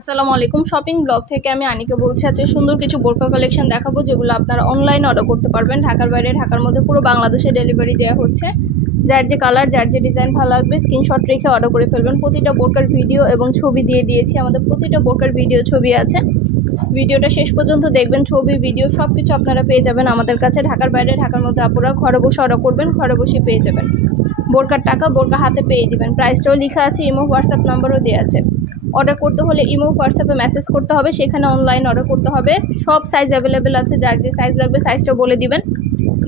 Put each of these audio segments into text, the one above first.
আসসালামু আলাইকুম। Shopping blog থেকে আমি আনিকা বলছি। আজকে সুন্দর কিছু বোরকা কালেকশন দেখাবো, যেগুলো আপনারা অনলাইনে অর্ডার করতে পারবেন। ঢাকার বাইরে, ঢাকার মধ্যে পুরো বাংলাদেশে ডেলিভারি দেওয়া হচ্ছে। যার যে কালার, যার যে ডিজাইন ভালো লাগবে স্ক্রিনশট রেখে অর্ডার করে ফেলবেন। প্রতিটা বোরকার ভিডিও এবং ছবি দিয়ে দিয়েছি। আমাদের প্রতিটা বোরকার ভিডিও ছবি আছে। ভিডিওটা শেষ পর্যন্ত দেখবেন। ছবি, ভিডিও সব কিছু আপনারা পেয়ে যাবেন আমাদের কাছে। ঢাকার বাইরে, ঢাকার মধ্যে আপনারা ঘরে বসে অর্ডার করবেন, ঘরে বসে পেয়ে যাবেন। বোরকার টাকা বোরকা হাতে পেয়ে দিবেন। প্রাইসটাও লেখা আছে, ইমো হোয়াটসঅ্যাপ নাম্বারও দেওয়া আছে। অর্ডার করতে হলে ইমো হোয়াটসঅ্যাপে মেসেজ করতে হবে, সেখানে অনলাইন অর্ডার করতে হবে। সব সাইজ অ্যাভেলেবেল আছে, যার যে সাইজ লাগবে সাইজটা বলে দিবেন।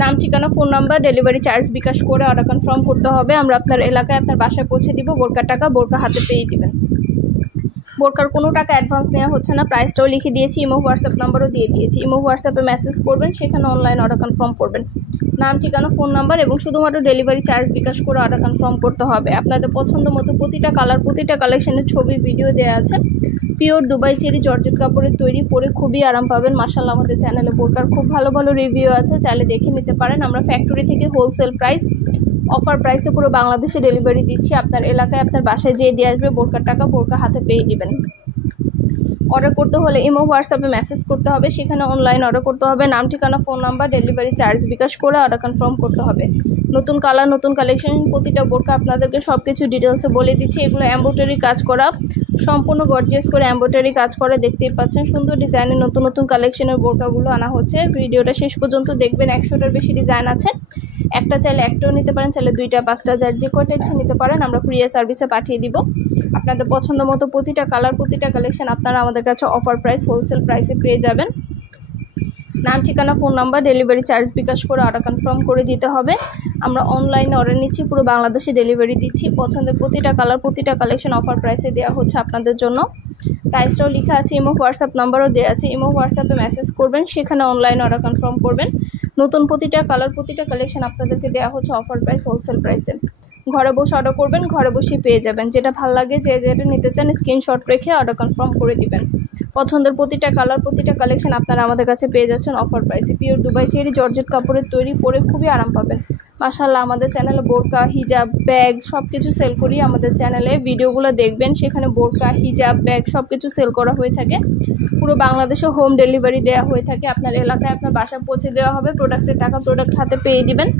নাম, ঠিকানা, ফোন নাম্বার, ডেলিভারি চার্জ বিকাশ করে অর্ডার কনফার্ম করতে হবে। আমরা আপনার এলাকায়, আপনার বাসায় পৌঁছে দিব। বোরকার টাকা বোরকা হাতে পেয়ে দিবেন। বোরকার কোনো টাকা অ্যাডভান্স নেওয়া হচ্ছে না। প্রাইসটাও লিখে দিয়েছি, ইমো হোয়াটসঅ্যাপ নাম্বারও দিয়ে দিয়েছি। ইমো হোয়াটসঅ্যাপে মেসেজ করবেন, সেখানে অনলাইন অর্ডার কনফার্ম করবেন। নাম, ঠিকানা, ফোন নাম্বার এবং শুধুমাত্র ডেলিভারি চার্জ বিকাশ করে অর্ডার কনফার্ম করতে হবে। আপনাদের পছন্দ মতো প্রতিটা কালার, প্রতিটা কালেকশনের ছবি, ভিডিও দেওয়া আছে। পিওর দুবাই চেরি জর্জেট কাপড়ের তৈরি, পরে খুবই আরাম পাবেন। মাশাআল্লাহ, আমাদের চ্যানেলে বোরকার খুব ভালো ভালো রিভিউ আছে, চাইলে দেখে নিতে পারেন। আমরা ফ্যাক্টরি থেকে হোলসেল প্রাইস, অফার প্রাইসে পুরো বাংলাদেশে ডেলিভারি দিচ্ছি। আপনার এলাকায়, আপনার বাসায় যেয়ে দিয়ে আসবে। বোরকার টাকা বোরকা হাতে পেয়ে দিবেন। অর্ডার করতে হলে ইমো হোয়াটসঅ্যাপে মেসেজ করতে হবে, সেখানে অনলাইন অর্ডার করতে হবে। নাম, ঠিকানা, ফোন নাম্বার, ডেলিভারি চার্জ বিকাশ করে অর্ডার কনফার্ম করতে হবে। নতুন কালার, নতুন কালেকশন, প্রতিটা বোরকা আপনাদেরকে সব কিছু ডিটেলসে বলে দিচ্ছি। এগুলো এমব্রয়ডারি কাজ করা, সম্পূর্ণ গর্জিয়াস করে এমব্রয়ডারি কাজ করে। দেখতেই পাচ্ছেন সুন্দর ডিজাইনের নতুন নতুন কালেকশনের বোরকাগুলো আনা হচ্ছে। ভিডিওটা শেষ পর্যন্ত দেখবেন। 100টার বেশি ডিজাইন আছে। একটা চাইলে একটাও নিতে পারেন, চাইলে 2টা 5টা, যার যে কয়টা ইচ্ছে নিতে পারেন। আমরা কুরিয়ার সার্ভিসে পাঠিয়ে দিব। আপনাদের পছন্দ মতো প্রতিটা কালার, প্রতিটা কালেকশন আপনারা আমাদের কাছে অফার প্রাইস, হোলসেল প্রাইসে পেয়ে যাবেন। নাম, ঠিকানা, ফোন নাম্বার, ডেলিভারি চার্জ বিকাশ করে অর্ডার কনফার্ম করে দিতে হবে। আমরা অনলাইনে অর্ডার নিচ্ছি, পুরো বাংলাদেশে ডেলিভারি দিচ্ছি। পছন্দের প্রতিটা কালার, প্রতিটা কালেকশন অফার প্রাইসে দেওয়া হচ্ছে আপনাদের জন্য। প্রাইসটাও লেখা আছে, ইমো হোয়াটসঅ্যাপ নাম্বারও দেওয়া আছে। ইমো হোয়াটসঅ্যাপে মেসেজ করবেন, সেখানে অনলাইন অর্ডার কনফার্ম করবেন। নতুন প্রতিটা কালার, প্রতিটা কালেকশন আপনাদেরকে দেওয়া হচ্ছে অফার প্রাইস, হোলসেল প্রাইসে। ঘরে বসে অর্ডার করবেন, ঘরে বসেই পেয়ে যাবেন। যেটা ভালো লাগে, যে যেটা নিতে চান স্ক্রিনশট রেখে অর্ডার কনফার্ম করে দিবেন। পছন্দের প্রতিটা কালার, প্রতিটা কালেকশন আপনারা আমাদের কাছে পেয়ে যাচ্ছেন অফার প্রাইসে। পিওর দুবাই চেরি জর্জেট কাপড়ের তৈরি, পরে খুবই আরাম পাবেন। মাশাআল্লাহ, আমাদের চ্যানেলে বোরকা, হিজাব, ব্যাগ সব কিছু সেল করি। আমাদের চ্যানেলে ভিডিওগুলো দেখবেন, সেখানে বোরকা, হিজাব, ব্যাগ সব কিছু সেল করা হয়ে থাকে। পুরো বাংলাদেশে হোম ডেলিভারি দেওয়া হয়ে থাকে। আপনার এলাকায়, আপনার বাসায় পৌঁছে দেওয়া হবে। প্রোডাক্টের টাকা প্রোডাক্ট হাতে পেয়ে দিবেন।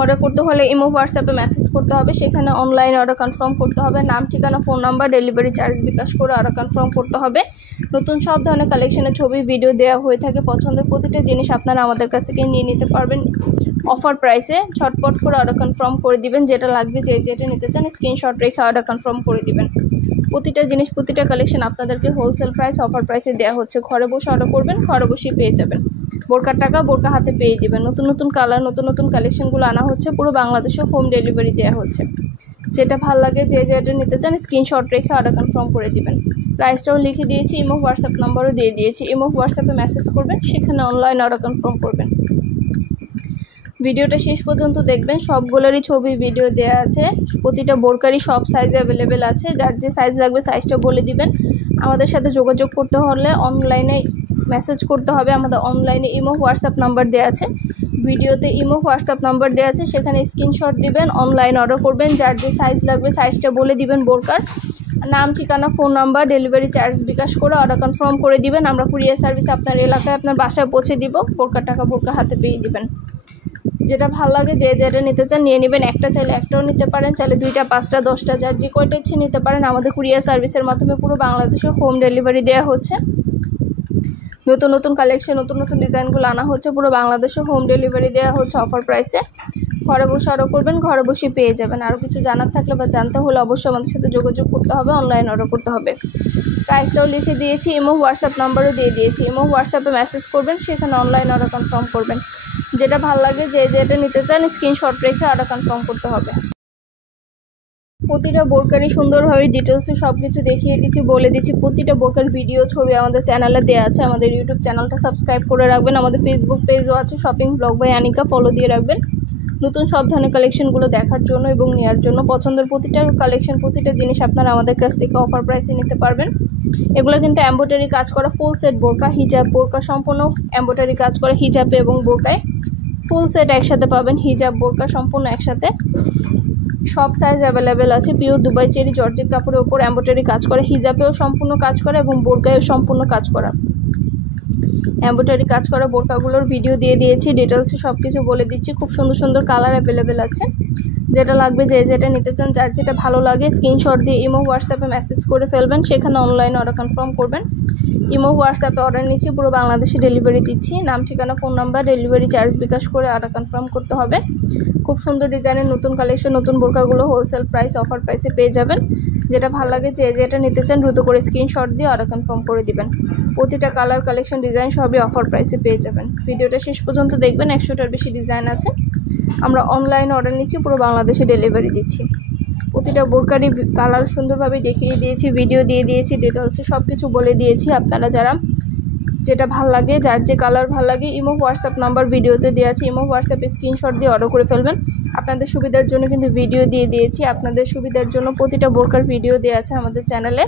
অর্ডার করতে হলে ইমো হোয়াটসঅ্যাপে মেসেজ করতে হবে, সেখানে অনলাইন অর্ডার কনফার্ম করতে হবে। নাম, ঠিকানা, ফোন নাম্বার, ডেলিভারি চার্জ বিকাশ করে অর্ডার কনফার্ম করতে হবে। নতুন সব ধরনের কালেকশনের ছবি, ভিডিও দেওয়া হয়ে থাকে। পছন্দের প্রতিটা জিনিস আপনারা আমাদের কাছ থেকে নিয়ে নিতে পারবেন অফার প্রাইসে। ঝটপট করে অর্ডার কনফার্ম করে দিবেন। যেটা লাগবে, যে যেটা নিতে চান স্ক্রিনশট রেখে অর্ডার কনফার্ম করে দিবেন। প্রতিটা জিনিস, প্রতিটা কালেকশন আপনাদেরকে হোলসেল প্রাইস, অফার প্রাইসে দেওয়া হচ্ছে। ঘরে বসে অর্ডার করবেন, ঘরে বসেই পেয়ে যাবেন। বোরকার টাকা বোরকা হাতে পেয়ে দিবেন। নতুন নতুন কালার, নতুন নতুন কালেকশনগুলো আনা হচ্ছে। পুরো বাংলাদেশে হোম ডেলিভারি দেওয়া হচ্ছে। যেটা ভালো লাগে, যে যেটা নিতে চান স্ক্রিনশট রেখে অর্ডার কনফার্ম করে দিবেন। প্রাইসটাও লিখে দিয়েছি, ইমো হোয়াটসঅ্যাপ নাম্বারও দিয়ে দিয়েছি। ইমো হোয়াটসঅ্যাপে মেসেজ করবেন, সেখানে অনলাইন অর্ডার কনফার্ম করবেন। ভিডিওটা শেষ পর্যন্ত দেখবেন। সবগুলোরই ছবি, ভিডিও দেওয়া আছে। প্রতিটা বোরকারই সব সাইজ অ্যাভেলেবেল আছে। যার যে সাইজ লাগবে সাইজটা বলে দিবেন। আমাদের সাথে যোগাযোগ করতে হলে অনলাইনে মেসেজ করতে হবে। আমাদের অনলাইনে ইমো হোয়াটসঅ্যাপ নাম্বার দেওয়া আছে। ভিডিওতে ইমো হোয়াটসঅ্যাপ নাম্বার দেওয়া আছে, সেখানে স্ক্রিনশট দিবেন, অনলাইন অর্ডার করবেন। যার যে সাইজ লাগবে সাইজটা বলে দিবেন। বোরকার নাম, ঠিকানা, ফোন নাম্বার, ডেলিভারি চার্জ বিকাশ করে অর্ডার কনফার্ম করে দিবেন। আমরা কুরিয়ার সার্ভিস আপনার এলাকায়, আপনার বাসায় পৌঁছে দিব। বোরকার টাকা বোরকা হাতে পেয়ে দিবেন। যেটা ভালো লাগে, যে যেটা নিতে চান নিয়ে নেবেন। একটা চাইলে একটাও নিতে পারেন, চাইলে 2টা 5টা 10টা, যার যে কয়টা ইচ্ছে নিতে পারেন। আমাদের কুরিয়ার সার্ভিসের মাধ্যমে পুরো বাংলাদেশে হোম ডেলিভারি দেওয়া হচ্ছে। নতুন নতুন কালেকশন, নতুন নতুন ডিজাইনগুলো আনা হচ্ছে। পুরো বাংলাদেশে হোম ডেলিভারি দেওয়া হচ্ছে অফার প্রাইসে। ঘরে বসে অর্ডার করবেন, ঘরে বসে পেয়ে যাবেন। আরও কিছু জানার থাকলে বা জানতে হলে অবশ্যই আমাদের সাথে যোগাযোগ করতে হবে, অনলাইন অর্ডার করতে হবে। প্রাইসটাও লিখে দিয়েছি, ইমো হোয়াটসঅ্যাপ নাম্বারও দিয়ে দিয়েছি। ইমো হোয়াটসঅ্যাপে মেসেজ করবেন, সেখানে অনলাইন অর্ডার কনফার্ম করবেন। যেটা ভালো লাগে, যে যেটা নিতে চান স্ক্রিনশট রেখে অর্ডার কনফার্ম করতে হবে। প্রতিটা বোরকারই সুন্দরভাবে ডিটেলসে সব কিছু দেখিয়ে দিচ্ছি, বলে দিচ্ছি। প্রতিটা বোরকার ভিডিও, ছবি আমাদের চ্যানেলে দেওয়া আছে। আমাদের ইউটিউব চ্যানেলটা সাবস্ক্রাইব করে রাখবেন। আমাদের ফেসবুক পেজও আছে, shopping blog by Anika, follow দিয়ে রাখবেন। নতুন সব ধরনের কালেকশনগুলো দেখার জন্য এবং নেওয়ার জন্য। পছন্দের প্রতিটা কালেকশন, প্রতিটা জিনিস আপনারা আমাদের কাছ থেকে অফার প্রাইসে নিতে পারবেন। এগুলো কিন্তু এমব্রয়ডারি কাজ করা ফুল সেট বোরকা, হিজাব বোরকা সম্পূর্ণ এমব্রয়ডারি কাজ করা, হিজাবে এবং বোরকায় ফুল সেট একসাথে পাবেন। হিজাব বোরকা সম্পূর্ণ একসাথে। সব সাইজ অ্যাভেলেবেল আছে। পিওর দুবাই চেরি জর্জেট কাপড়ের উপর এমব্রয়ডারি কাজ করে, হিজাবেও সম্পূর্ণ কাজ করা এবং বোরকায়ও সম্পূর্ণ কাজ করা। এমব্রয়ডারি কাজ করা বোরকাগুলোর ভিডিও দিয়ে দিয়েছি, ডিটেলসে সব কিছু বলে দিচ্ছি। খুব সুন্দর সুন্দর কালার অ্যাভেলেবেল আছে। যেটা লাগবে, যেটা নিতে চান, যার যেটা ভালো লাগে স্ক্রিনশট দিয়ে ইমো হোয়াটসঅ্যাপে মেসেজ করে ফেলবেন, সেখানে অনলাইনে অর্ডার কনফার্ম করবেন। ইমো হোয়াটসঅ্যাপে অর্ডার নিচ্ছি, পুরো বাংলাদেশে ডেলিভারি দিচ্ছি। নাম, ঠিকানা, ফোন নাম্বার, ডেলিভারি চার্জ বিকাশ করে অর্ডার কনফার্ম করতে হবে। খুব সুন্দর ডিজাইনের নতুন কালেকশন, নতুন বোরকাগুলো হোলসেল প্রাইস, অফার প্রাইসে পেয়ে যাবেন। যেটা ভালো লাগে, যেটা নিতে চান দ্রুত করে স্ক্রিনশট দিয়ে অর্ডার কনফার্ম করে দিবেন। প্রতিটা কালার, কালেকশন, ডিজাইন সবই অফার প্রাইসে পেয়ে যাবেন। ভিডিওটা শেষ পর্যন্ত দেখবেন, 100টার বেশি ডিজাইন আছে। আমরা অনলাইন অর্ডার নিচ্ছি, পুরো বাংলাদেশে ডেলিভারি দিচ্ছি। প্রতিটা বোরকারই কালার সুন্দরভাবে দেখিয়ে দিয়েছি, ভিডিও দিয়ে দিয়েছি, ডিটেলসে সব কিছু বলে দিয়েছি। আপনারা যারা যেটা ভাল লাগে, যার যে কালার ভাল লাগে, ইমো হোয়াটসঅ্যাপ নাম্বার ভিডিওতে দেওয়া আছে, ইমো হোয়াটসঅ্যাপে স্ক্রিনশট দিয়ে অর্ডার করে ফেলবেন। আপনাদের সুবিধার জন্য কিন্তু ভিডিও দিয়ে দিয়েছি, আপনাদের সুবিধার জন্য প্রতিটা বোরকার ভিডিও দেওয়া আছে আমাদের চ্যানেলে।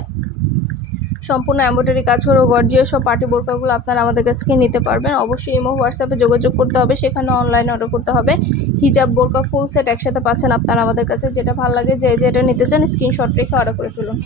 সম্পূর্ণ এমব্রয়ডারি কাজ করে গর্জিয়াস সব পার্টি বোরকাগুলো আপনারা আমাদের কাছ থেকে নিতে পারবেন। অবশ্যই ইমো হোয়াটসঅ্যাপে যোগাযোগ করতে হবে, সেখানে অনলাইনে অর্ডার করতে হবে। হিজাব, বোরকা ফুল সেট একসাথে পাচ্ছেন আপনারা আমাদের কাছে। যেটা ভালো লাগে, যেটা নিতে চান স্ক্রিনশট রেখে অর্ডার করে ফেলুন।